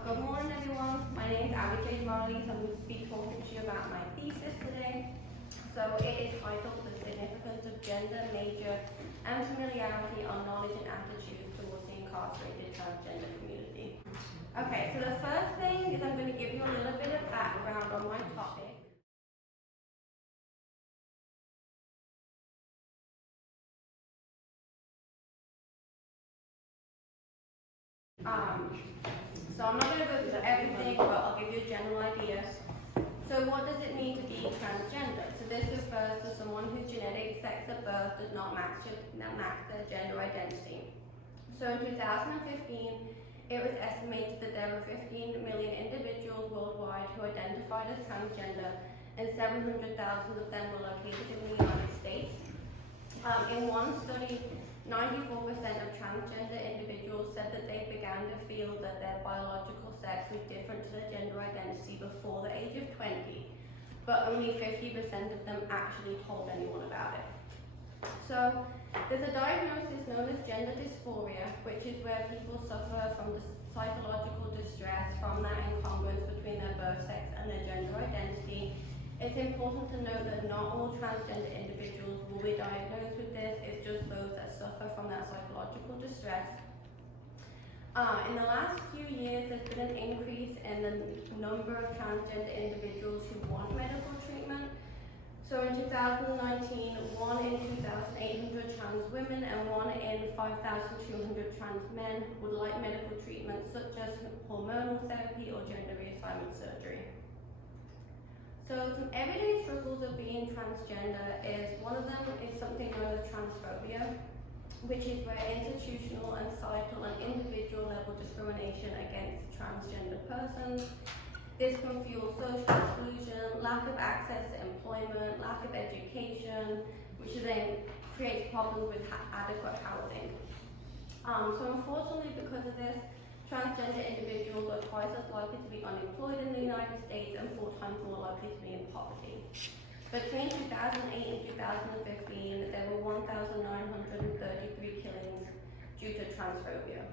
Good morning everyone. My name is Abbie-Jade Riley, so I'm going to be talking to you about my thesis today. So it is titled The Significance of Gender, Major and Familiarity on Knowledge and Attitudes Towards the Incarcerated Transgender Community. Okay, so the first thing is I'm going to give you a little bit of background on my topic. So I'm not going to go through everything, but I'll give you a general idea. So what does it mean to be transgender? So this refers to someone whose genetic sex at birth does not match their gender identity. So in 2015, it was estimated that there were 15 million individuals worldwide who identified as transgender, and 700,000 of them were located in the United States. In one study, 94% of transgender individuals said that they began to feel that their biological sex was different to their gender identity before the age of 20, but only 50% of them actually told anyone about it. So there's a diagnosis known as gender dysphoria, which is where people suffer from the psychological distress from that incongruence between their birth sex and their gender identity. It's important to note that not all transgender individuals will be diagnosed with this. It's just those that suffer from that psychological distress. In the last few years, there's been an increase in the number of transgender individuals who want medical treatment. So in 2019, 1 in 2,800 trans women and 1 in 5,200 trans men would like medical treatment such as hormonal therapy or gender reassignment surgery. So some everyday struggles of being transgender is, one of them is something known as transphobia, which is where institutional and societal and individual level discrimination against transgender persons. This can fuel social exclusion, lack of access to employment, lack of education, which then creates problems with adequate housing. So unfortunately, because of this, transgender individuals are twice as likely to be unemployed in the United States and 4 times more likely to be in poverty. Between 2008 and 2015, there were 1,933 killings due to transphobia.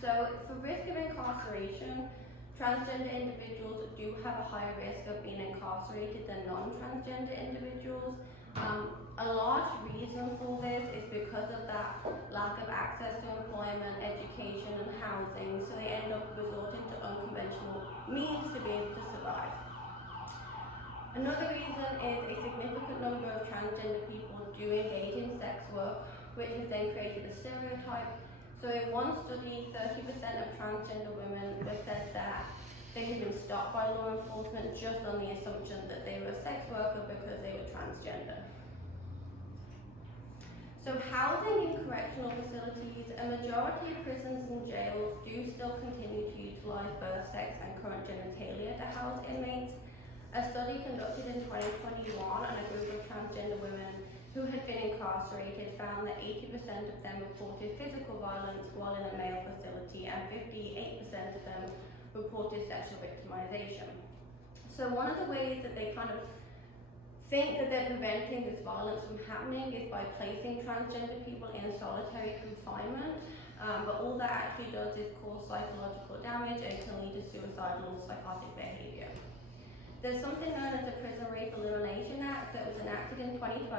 So for risk of incarceration, transgender individuals do have a higher risk of being incarcerated than non-transgender individuals. A large reason for this is because of that lack of access to employment, education, and housing, so they end up resorting to unconventional means to be able to survive. Another reason is a significant number of transgender people do engage in sex work, which has then created a stereotype. So in one study, 30% of transgender women were said that they had been stopped by law enforcement just on the assumption that they were a sex worker because they were transgender. So housing in correctional facilities, a majority of prisons and jails do still continue to utilize birth sex and current genitalia to house inmates. A study conducted in 2021 on a group of transgender women who had been incarcerated found that 80% of them reported physical violence while in a male facility, and 58% of them reported sexual victimization. So one of the ways that they kind of think that they're preventing this violence from happening is by placing transgender people in solitary confinement, but all that actually does is cause psychological damage and can lead to suicidal and psychotic behavior. There's something known as the Prison Rape Elimination Act that was enacted in 2012.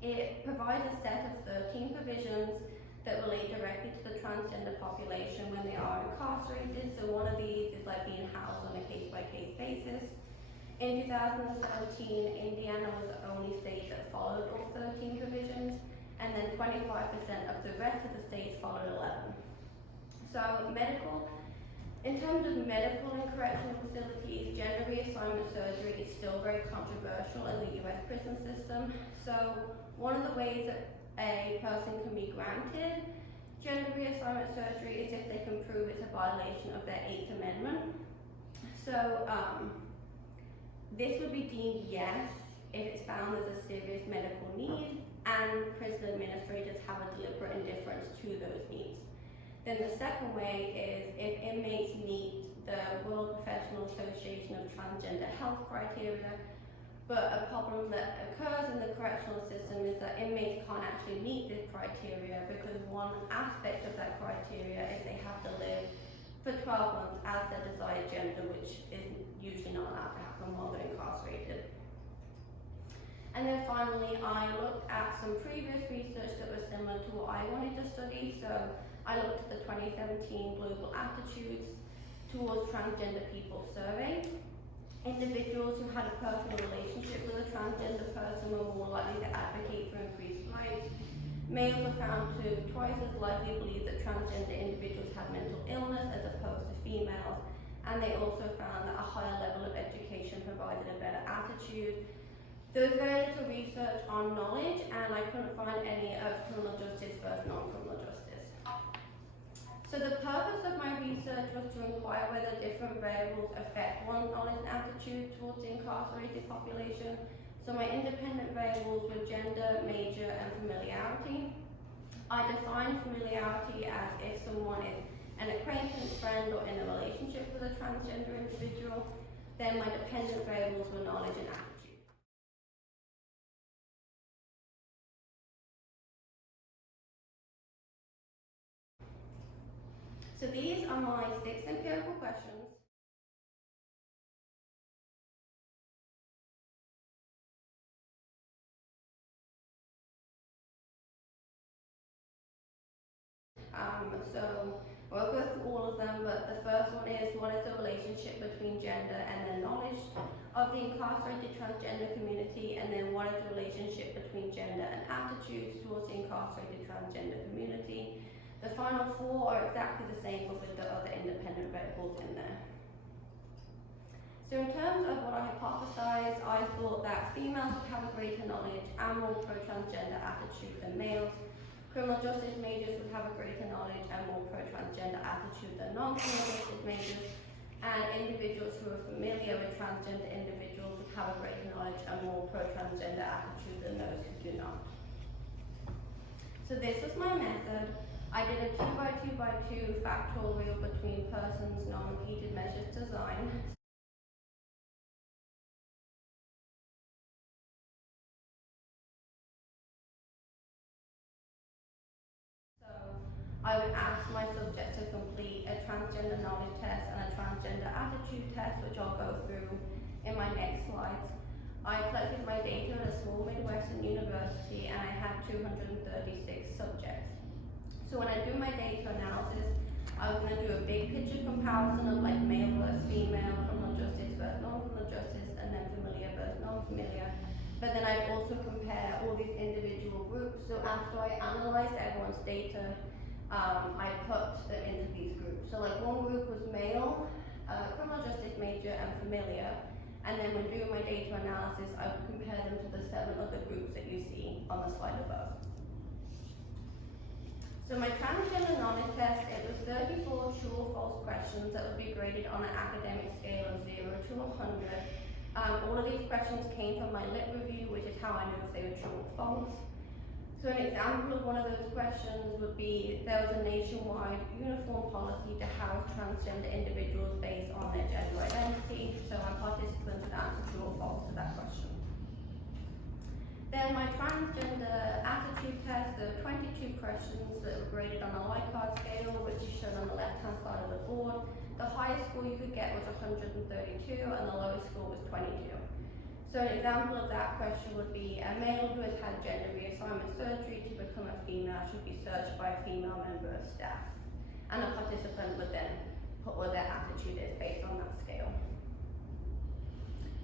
It provides a set of 13 provisions that relate directly to the transgender population when they are incarcerated. So one of these is like being housed on a case-by-case basis. In 2017, Indiana was the only state that followed all 13 provisions, and then 25% of the rest of the states followed 11. So in terms of medical and correctional facilities, gender reassignment surgery is still very controversial in the US prison system. So one of the ways that a person can be granted gender reassignment surgery is if they can prove it's a violation of their 8th Amendment. So this would be deemed yes if it's found there's a serious medical need and prison administrators have a deliberate indifference to those needs. Then the second way is if inmates meet the World Professional Association of Transgender Health criteria, but a problem that occurs in the correctional system is that inmates can't actually meet this criteria because one aspect of that criteria is they have to live for 12 months as their desired gender, which is usually not allowed to happen while they're incarcerated. And then finally, I looked at some previous research that was similar to what I wanted to study. So I looked at the 2017 Global Attitudes Towards Transgender People survey. Individuals who had a personal relationship with a transgender person were more likely to advocate for increased rights. Males were found to twice as likely believe that transgender individuals had mental illness as opposed to females. And they also found that a higher level of education provided a better attitude. There was very little research on knowledge, and I couldn't find any of criminal justice versus non-criminal justice. So the purpose of my research was to inquire whether different variables affect one's knowledge and attitude towards the incarcerated population. So my independent variables were gender, major, and familiarity. I defined familiarity as if someone is an acquaintance, friend, or in a relationship with a transgender individual. Then my dependent variables were knowledge and attitude. So these are my 6 empirical questions. So I won't go through all of them, but the first one is, what is the relationship between gender and the knowledge of the incarcerated transgender community, and then what is the relationship between gender and attitudes towards the incarcerated transgender community. The final 4 are exactly the same, but with the other independent variables in there. So in terms of what I hypothesized, I thought that females would have a greater knowledge and more pro-transgender attitude than males. Criminal justice majors would have a greater knowledge and more pro-transgender attitude than non-criminal justice majors, and individuals who are familiar with transgender individuals would have a greater knowledge and more pro-transgender attitude than those who do not. So this was my method. I did a 2x2x2 factorial between persons non-repeated measures design. I would ask my subject to complete a transgender knowledge test and a transgender attitude test, which I'll go through in my next slides. I collected my data at a small Midwestern university, and I had 236 subjects. So when I do my data analysis, I was going to do a big picture comparison of like male versus female, criminal justice versus non-criminal justice, and then familiar versus non-familiar. But then I'd also compare all these individual groups. So after I analyzed everyone's data, I put them into these groups. So like one group was male, criminal justice major, and familiar. And then when doing my data analysis, I would compare them to the 7 other groups that you see on the slide above. So my transgender knowledge test, it was 34 true or false questions that would be graded on an academic scale of 0 to 100. All of these questions came from my lit review, which is how I knew if they were true or false. So an example of one of those questions would be, there was a nationwide uniform policy to house transgender individuals based on their gender identity. So my participants would answer true or false to that question. Then my transgender attitude test, there were 22 questions that were graded on a Likert scale, which is shown on the left-hand side of the board. The highest score you could get was 132, and the lowest score was 22. So an example of that question would be, a male who has had gender reassignment surgery to become a female should be searched by a female member of staff. And the participant would then put what their attitude is based on that scale.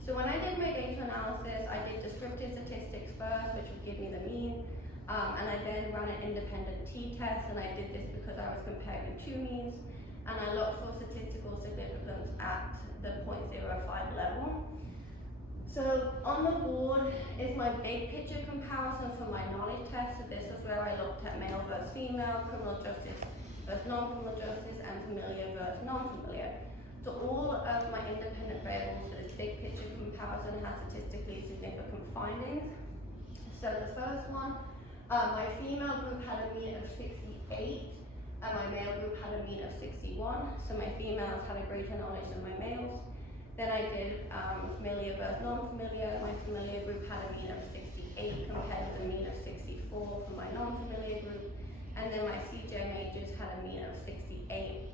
So when I did my data analysis, I did descriptive statistics first, which would give me the mean. And I then ran an independent t-test, and I did this because I was comparing 2 means. And I looked for statistical significance at the 0.05 level. So on the board is my big picture comparison for my knowledge test. So this is where I looked at male versus female, criminal justice versus non-criminal justice, and familiar versus non-familiar. So all of my independent variables for this big picture comparison has statistically significant findings. So the first one, my female group had a mean of 68, and my male group had a mean of 61. So my females had a greater knowledge than my males. Then I did familiar versus non-familiar. My familiar group had a mean of 68 compared with a mean of 64 for my non-familiar group. And then my CJ majors had a mean of 68.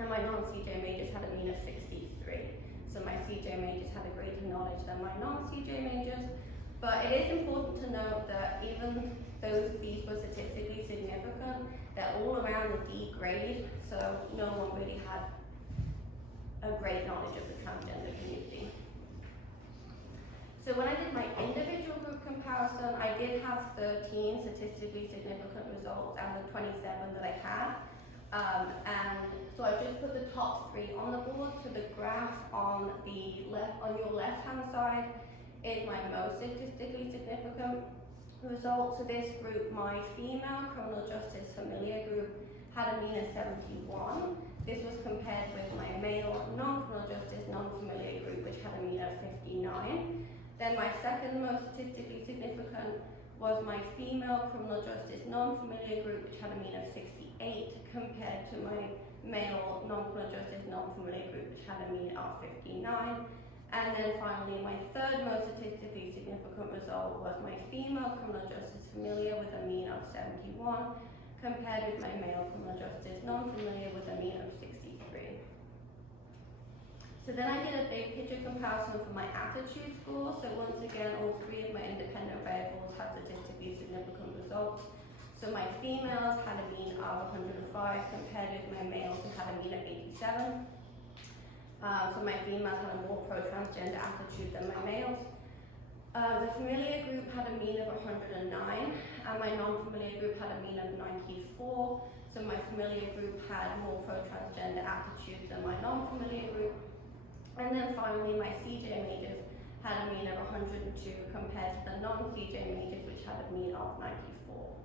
and my non-CJ majors had a mean of 63. So my CJ majors had a greater knowledge than my non-CJ majors. But it is important to note that even though these were statistically significant, they're all around the D grade, so no one really had a great knowledge of the transgender community. So when I did my individual group comparison, I did have 13 statistically significant results out of 27 that I had. And so I just put the top 3 on the board. So the graph on your left-hand side is my most statistically significant result. So this group, my female criminal justice familiar group, had a mean of 71. This was compared with my male non-criminal justice non-familiar group, which had a mean of 59. Then my second most statistically significant was my female criminal justice non-familiar group, which had a mean of 68, compared to my male non-criminal justice non-familiar group, which had a mean of 59. And then finally, my third most statistically significant result was my female criminal justice familiar with a mean of 71, compared with my male criminal justice non-familiar with a mean of 63. So then I did a big picture comparison for my aptitude score. So once again, all 3 of my independent variables had statistically significant results. So my females had a mean of 105 compared with my males who had a mean of 87. So my females had a more pro-transgender attitude than my males. The familiar group had a mean of 109, and my non-familiar group had a mean of 94. So my familiar group had more pro-transgender attitude than my non-familiar group. And then finally, my CJ majors had a mean of 102 compared to the non-CJ majors, which had a mean of 94.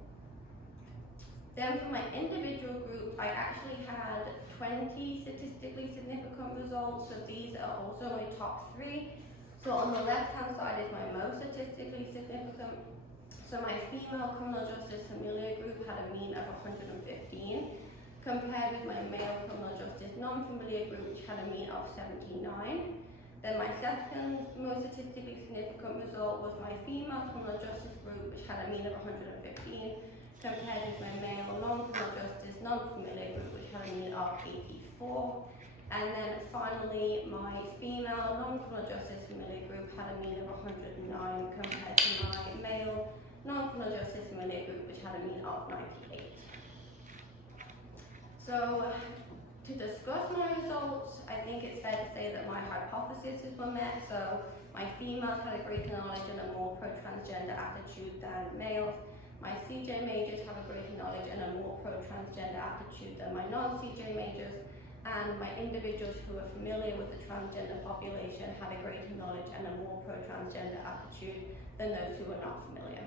Then for my individual group, I actually had 20 statistically significant results. So these are also my top 3. So on the left-hand side is my most statistically significant. So my female criminal justice familiar group had a mean of 115, compared with my male criminal justice non-familiar group, which had a mean of 79. Then my second most statistically significant result was my female criminal justice group, which had a mean of 115, compared with my male non-criminal justice non-familiar group, which had a mean of 84. And then finally, my female non-criminal justice familiar group had a mean of 109, compared to my male non-criminal justice familiar group, which had a mean of 98. So to discuss my results, I think it's fair to say that my hypotheses were met. So my females had a greater knowledge and a more pro-transgender attitude than males. My CJ majors have a greater knowledge and a more pro-transgender attitude than my non-CJ majors. And my individuals who are familiar with the transgender population had a greater knowledge and a more pro-transgender attitude than those who are not familiar.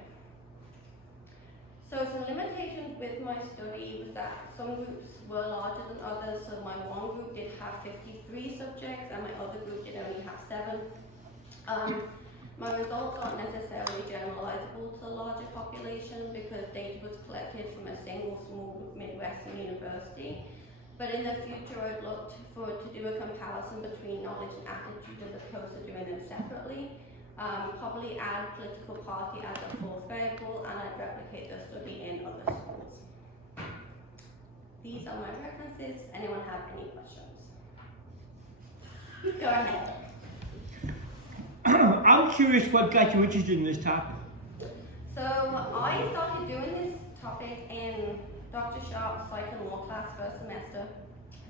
So some limitations with my study was that some groups were larger than others. So my one group did have 53 subjects and my other group did only have 7. My results aren't necessarily generalizable to a larger population because data was collected from a single small Midwestern university. But in the future, I'd looked to do a comparison between knowledge and attitude as opposed to doing them separately. Probably add political party as a fourth variable, and I'd replicate the study in other schools. These are my references. Anyone have any questions? Go ahead. I'm curious what got you interested in this topic. So I started doing this topic in Dr. Sharp's Psych and Law class first semester.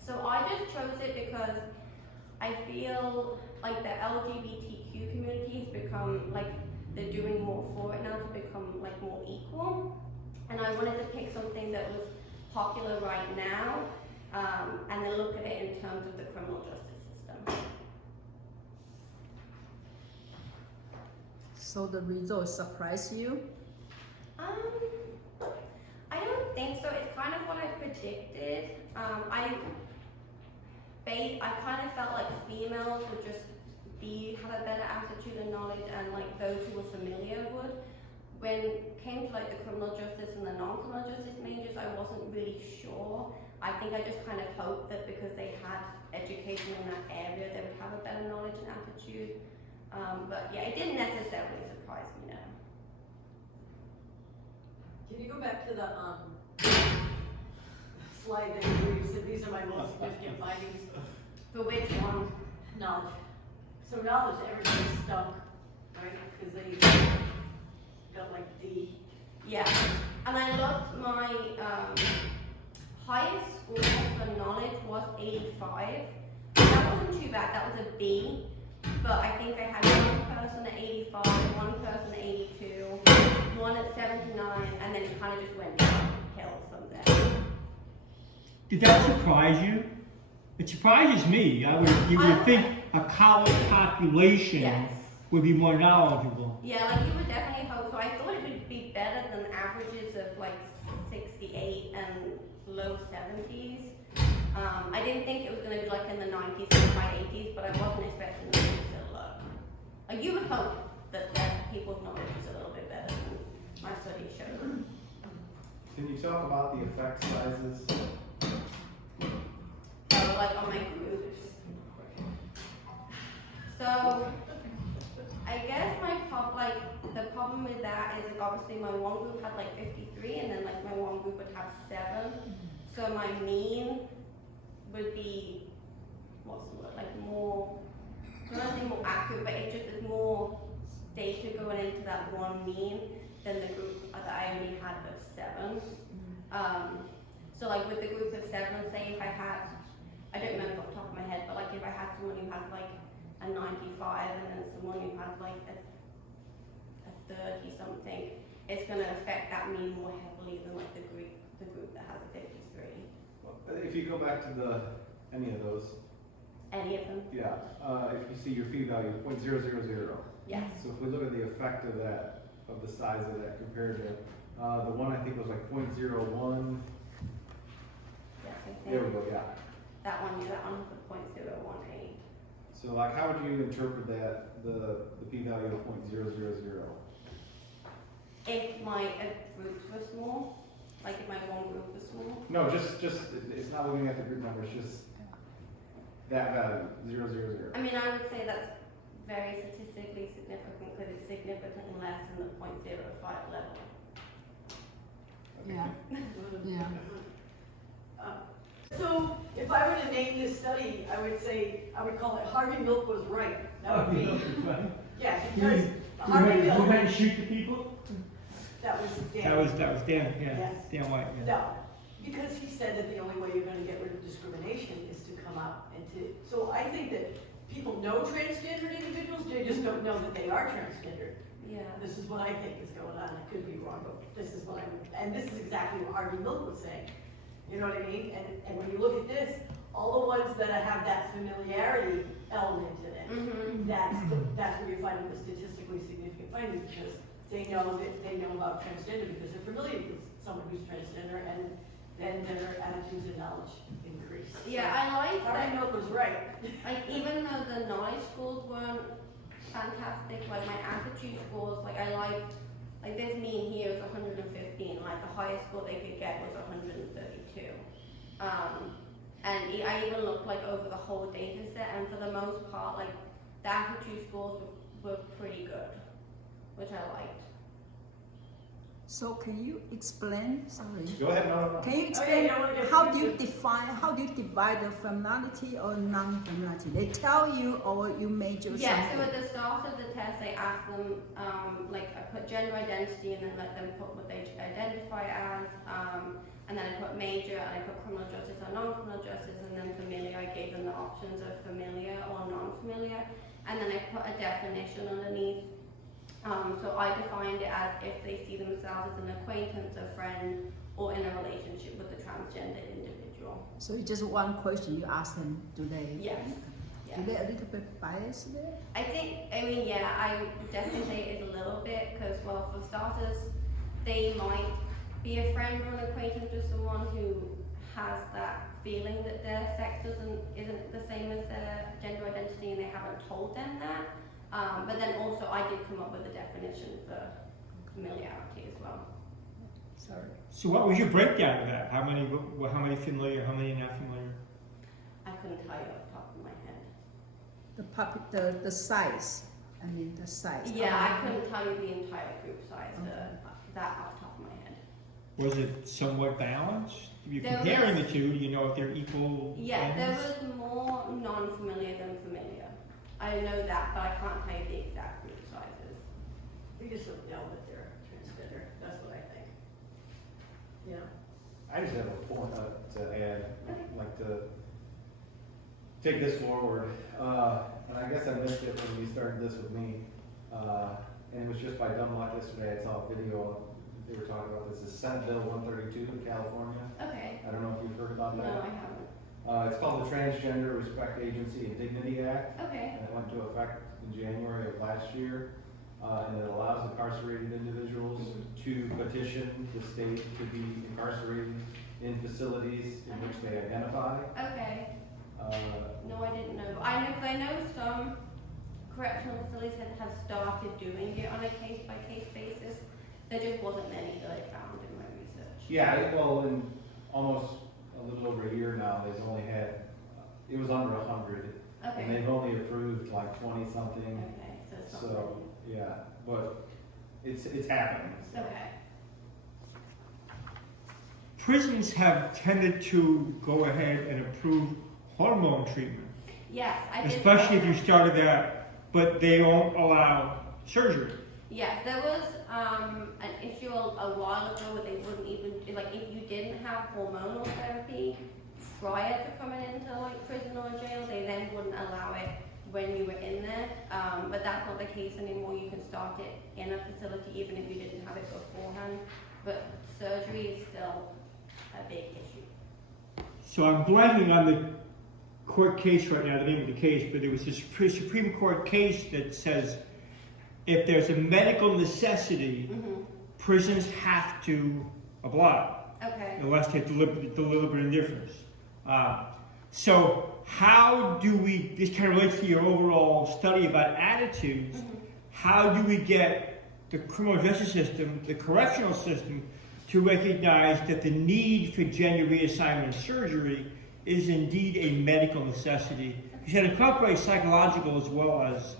So I just chose it because I feel like the LGBTQ community has become, like, they're doing more for it now to become, like, more equal. And I wanted to pick something that was popular right now, and then look at it in terms of the criminal justice system. So the results surprise you? I don't think so. It's kind of what I predicted. I kind of felt like females would just have a better attitude and knowledge, and like those who were familiar would. When it came to like the criminal justice and the non-criminal justice majors, I wasn't really sure. I think I just kind of hoped that because they had education in that area, they would have a better knowledge and attitude. But yeah, it didn't necessarily surprise me, no. Can you go back to the slide that you said these are my most significant findings. For which one? Knowledge. So knowledge, everybody stunk, right? Because they got like D. Yeah. And I looked, my highest score for knowledge was 85. That wasn't too bad, that was a B. But I think I had one person at 85, one person at 82, one at 79, and then it kind of just went downhill from there. Did that surprise you? It surprises me. You would think a college population Yes. would be more knowledgeable. Yeah, like you would definitely hope so. I thought it would be better than averages of like 68 and low 70s. I didn't think it was going to be like in the 90s and high 80s, but I wasn't expecting it to be so low. Like you would hope that people's knowledge is a little bit better than my study showed. Can you talk about the effect sizes? So like on my groups. So I guess the problem with that is like obviously my one group had like 53 and then like my one group would have 7. So my mean would be, what's the word, like more, I don't want to say more accurate, but it just is more data going into that one mean than the group that I only had of 7. So like with the group of 7, say if I had, I don't remember off the top of my head, but like if I had someone who had like a 95 and then someone who had like a 30 something, it's going to affect that mean more heavily than like the group that has a 53. If you go back to any of those, Any of them? yeah, if you see your p-value is 0.000. Yes. So if we look at the effect of that, of the size of that compared to, the one I think was like 0.01. Yes, I think. There we go, yeah. That one was a 0.018. So like how would you interpret that, the p-value of 0.000? If my groups were small, like if my one group was small. No, just it's not looking at the group numbers, just that value, 0.000. I mean, I would say that's very statistically significant because it's significantly less than the 0.05 level. Yeah. Yeah. So if I were to name this study, I would say, I would call it Harvey Milk was right. That would be, yeah, because Harvey You Milk, had to shoot the people? that was Dan. That was Dan, yeah. Yes. Dan White, yeah. No, because he said that the only way you're gonna get rid of discrimination is to come out and to, so I think that people know transgendered individuals, they just don't know that they are transgendered. Yeah. This is what I think is going on, I could be wrong, but this is what and this is exactly what Harvey Milk was saying. You know what I mean? And when you look at this, all the ones that have that familiarity element in it, that's where you're finding the statistically significant findings, because they know about transgender because they're familiar with someone who's transgender, and then their attitudes and knowledge increase. Yeah, I like Harvey that. Milk was right. Like even though the knowledge scores weren't fantastic, like my aptitude scores, like I liked, like this mean here is 115, like the highest score they could get was 132. And I even looked like over the whole data set, and for the most part, like the aptitude scores were pretty good, which I liked. So can you explain, sorry, Go ahead, no. can you yeah, explain I wanna get how do you into- divide the familiarity or non-familiarity? They tell you or you major Yeah, so something? at the start of the test, I asked them, like, I put gender identity and then let them put what they identify as, and then I put major, and I put criminal justice or non-criminal justice, and then familiar, I gave them the options of familiar or non-familiar, and then I put a definition underneath. So I defined it as if they see themselves as an acquaintance, a friend, or in a relationship with a transgender individual. So it's just one question you ask them, do they? Yes. Do they a little bit biased there? I mean, yeah, I would definitely say it is a little bit, because, well, for starters, they might be a friend or an acquaintance with someone who has that feeling that their sex isn't the same as their gender identity, and they haven't told them that. But then also, I did come up with a definition for familiarity as well. Sorry. So what was your breakdown of that? How many familiar, how many not familiar? I couldn't tell you off the top of my head. The size, I mean the size. Yeah, I couldn't tell you the entire group size, Okay. that off the top of my head. Was it somewhat balanced? if you're There comparing was- the two, do you know if they're equal? Yeah, there ends? was more non-familiar than familiar. I know that, but I can't tell you the exact group sizes. We just don't know that they're transgender, that's what I think. You know, I just have a point to add, like to take this forward. And I guess I missed it when you started this with me. And it was just by dumb luck yesterday, I saw a video, they were talking about this, is Senate Bill 132 in California. Okay. I don't know if you've heard about No, that. I haven't. It's called the Transgender Respect Agency and Dignity Act. Okay. And it went into effect in January of last year. And it allows incarcerated individuals to petition the state to be incarcerated in facilities in which they identify. Okay. Uh, No, I didn't know. I know some correctional facilities have started doing it on a case-by-case basis. There just wasn't many that I found in my research. Yeah, well, in almost a little over a year now, they've only had, it was under 100. Okay. And they've only approved like 20-something. Okay, so it's not So, yeah, but it's happening. many. Okay. Prisons have tended to go ahead and approve hormone treatment, Yes, I did. especially if you started that, but they won't allow surgery. Yes, there was an issue a while ago where they wouldn't even, like, if you didn't have hormonal therapy prior to coming into like prison or jail, they then wouldn't allow it when you were in there. But that's not the case anymore. You can start it in a facility even if you didn't have it beforehand. But surgery is still a big issue. So I'm blanking on the court case right now, the name of the case, but it was this Supreme Court case that says if there's a medical necessity, prisons have to oblige, Okay. unless they deliberate indifference. So how do we, this kind of relates to your overall study about attitudes, how do we get the criminal justice system, the correctional system, to recognize that the need for gender reassignment surgery is indeed a medical necessity? You should incorporate psychological as well as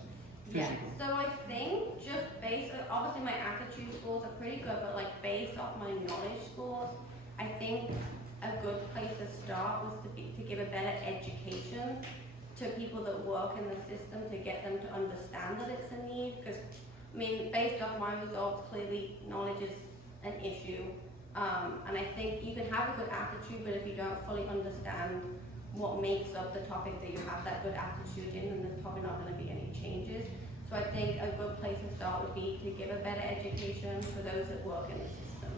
Yeah, physical. so I think just based, obviously my aptitude scores are pretty good, but like based off my knowledge scores, I think a good place to start was to give a better education to people that work in the system to get them to understand that it's a need. Because, I mean, based off my results, clearly knowledge is an issue. And I think you can have a good aptitude, but if you don't fully understand what makes up the topic that you have that good aptitude in, then there's probably not going to be any changes. So I think a good place to start would be to give a better education for those that work in the system.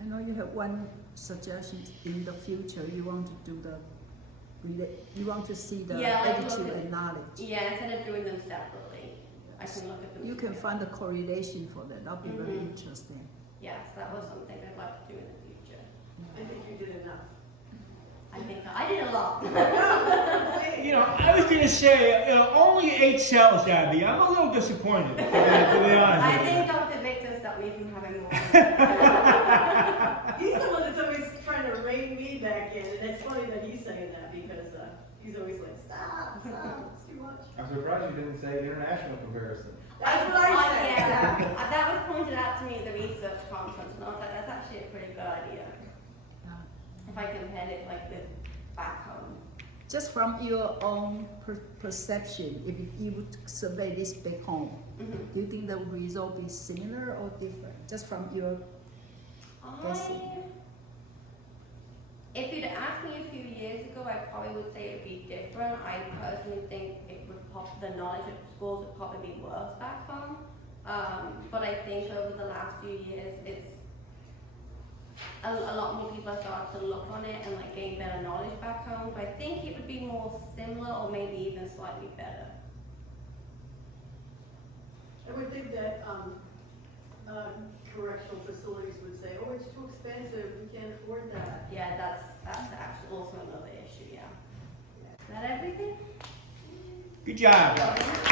I know you have one suggestion in the future. You want to do you want to see the Yeah, like attitude look at- and knowledge. Yeah, instead of doing them separately, I can look at them You can together. find a correlation for that. That'll be very Mhm. interesting. Yes, that was something I'd like to do in the future. I think you did enough. I think I did a lot. You know, I was going to say, only 8 cells, Abby. I'm a little disappointed, to be honest I with you. think Dr. Victor stopped me from having more. He's the one that's always trying to rein me back in, and it's funny that he's saying that because he's always like, stop, it's too much. I'm surprised you didn't say international comparison. That's what I said. Yeah, that was pointed out to me at the research conference, and I was like, that's actually a pretty good idea. If I compared it like with back home. Just from your own perception, if you would survey this back home, do you think the result be similar or different? Just from your If you'd asked me a few years ago, I probably would say it'd be different. I personally think it would the knowledge of schools would probably be worse back home. But I think over the last few years, it's a lot more people are starting to look on it and like gain better knowledge back home. So I think it would be more similar or maybe even slightly better. I would think that correctional facilities would say, oh, it's too expensive, we can't afford that. Yeah, that's actually also another issue. Yeah. Is that everything? Good job. Yeah.